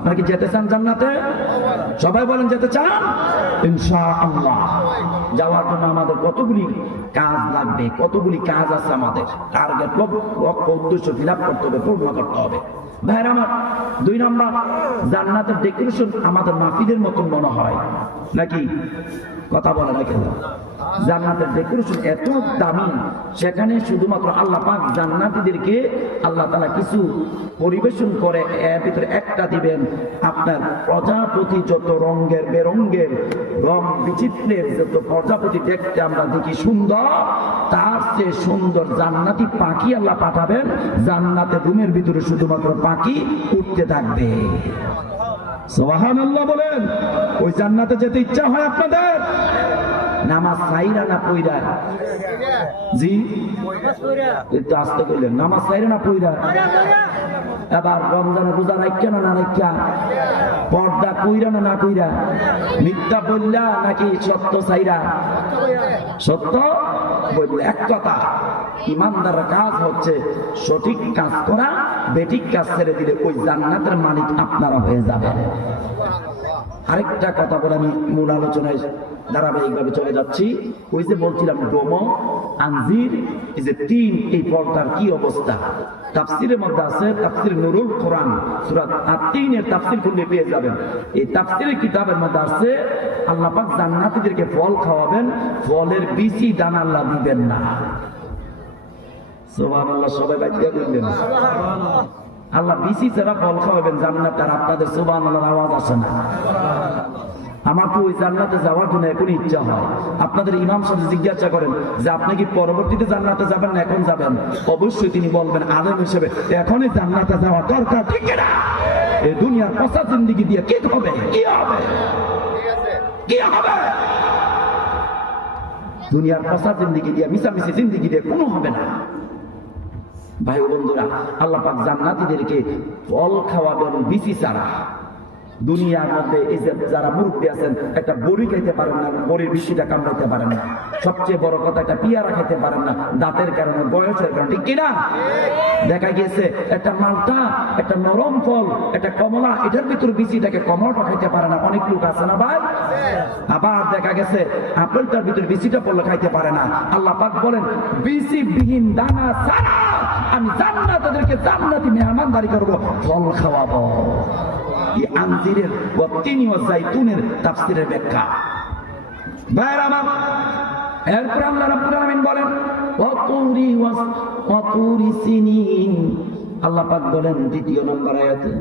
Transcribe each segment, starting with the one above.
আপনারা কি যেতে চান জান্নাতে? সবাই বলেন যেতে চান? ইনশাআল্লাহ। যাওয়ার জন্য আমাদের কতগুলি কাজ লাগবে, কতগুলি কাজ আছে আমাদের, টার্গেট লক্ষ্য উদ্দেশ্য ফিল আপ করতে হবে, পূর্ণ করতে হবে। ভাইরা আমার, 2 নাম্বার, জান্নাতের ডেকোরেশন আমাদের মাহফিলের মতন মনে হয় নাকি? কথা বলে না কেন? জান্নাতের ডেকোরেশন এত দামি, সেখানে শুধুমাত্র আল্লাহ পাক জান্নাতীদেরকে আল্লাহ তাআলা কিছু পরিবেশন করে, এর ভিতরে একটা দিবেন আপনার প্রজাপতি, যত রঙের বেরঙের রং বিচিত্রের যত প্রজাপতি দেখতে আমরা দেখি সুন্দর, তার চেয়ে সুন্দর জান্নাতি পাখি আল্লাহ পাঠাবেন। জান্নাতের রুমের ভিতরে শুধুমাত্র পাখি উঠতে থাকবে। সুবহানাল্লাহ বলেন। ওই জান্নাতে যেতে ইচ্ছা হয় আপনাদের? নামাজ সাইরা না পইরা? জি একটু আস্তে করলেন। নামাজ সাইরা না পইরা? এবার রমজানের রোজা রাখা না রাখা? পর্দা কইরা না কইরা? মিথ্যা বললা নাকি সত্য সাইরা? সত্য বললে। এক কথা, ইমানদারের কাজ হচ্ছে সঠিক কাজ করা, বেঠিক কাজ ছেড়ে দিলে ওই জান্নাতের মালিক আপনারা হয়ে যাবেন। আরেকটা কথা বলে আমি মূল আলোচনায় ধারাবাহিকভাবে চলে যাচ্ছি। ওই যে বলছিলাম ডোমো, আনজির, এই যে 3, এই পর্দার কি অবস্থা? তাফসিরের মধ্যে আছে, তাফসির নুরুল কোরআন সূরা 3 এর তাফসির খুলে পেয়ে যাবেন। এই তাফসিরের কিতাবের মধ্যে আছে আল্লাহ পাক জান্নাতীদেরকে ফল খাওয়াবেন, ফলের বিচি দানা আল্লাহ দিবেন না। সুবহানাল্লাহ, সবাই বাইরে বললেন সুবহানাল্লাহ। আল্লাহ বিচি ছাড়া ফল খাওয়াবেন জান্নাতে, আর আপনাদের সুবহানাল্লাহর আওয়াজ আসে না। আমার তো ওই জান্নাতে যাওয়ার জন্য এখন ইচ্ছা হয়। আপনাদের ইমাম সাহেব জিজ্ঞাসা করেন যে আপনি কি পরবর্তীতে জান্নাতে যাবেন না এখন যাবেন? অবশ্যই তিনি বলবেন আলেম হিসেবে এখনই জান্নাতে যাওয়া দরকার, ঠিক না? এই দুনিয়ার পচা জিন্দেগি দিয়ে কি হবে? কি হবে? কি হবে? দুনিয়ার পচা জিন্দেগি দিয়ে, মিশামিশি জিন্দেগি দিয়ে কোনো হবে না। ভাই ও বন্ধুরা, আল্লাহ পাক জান্নাতীদেরকে ফল খাওয়াবেন বিচি ছাড়া। দুনিয়ার মধ্যে এই যে যারা মুরব্বী আছেন, একটা বড়ি খাইতে পারেন না, বড়ির বিচিটা কামড়াইতে পারেন না। সবচেয়ে বড় কথা, একটা পিয়ারা খাইতে পারেন না, দাঁতের কারণে, বয়সের কারণে, ঠিক কিনা? দেখা গিয়েছে একটা মালটা, একটা নরম ফল, একটা কমলা, এটার ভিতর বিচিটাকে, কমলাটা খাইতে পারে না, অনেক লোক আছে না ভাই? আবার দেখা গেছে আপেলটার ভিতর বিচিটা পড়লে খাইতে পারে না। আল্লাহ পাক বলেন বিচি বিহীন দানা ছাড়া আমি জান্নাতীদেরকে জান্নাতি মেহমানদারি করব, ফল খাওয়াবো। এই আনজিরের ও তিন ও জাইতুনের তাফসীরের ব্যাখ্যা। ভাইরা আমার, এরপর আল্লাহ রাব্বুল আলামিন বলেন ওয়া তুরি সিনিন। আল্লাহ পাক বলেন 2 নম্বর আয়াতে,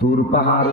তুর পাহাড়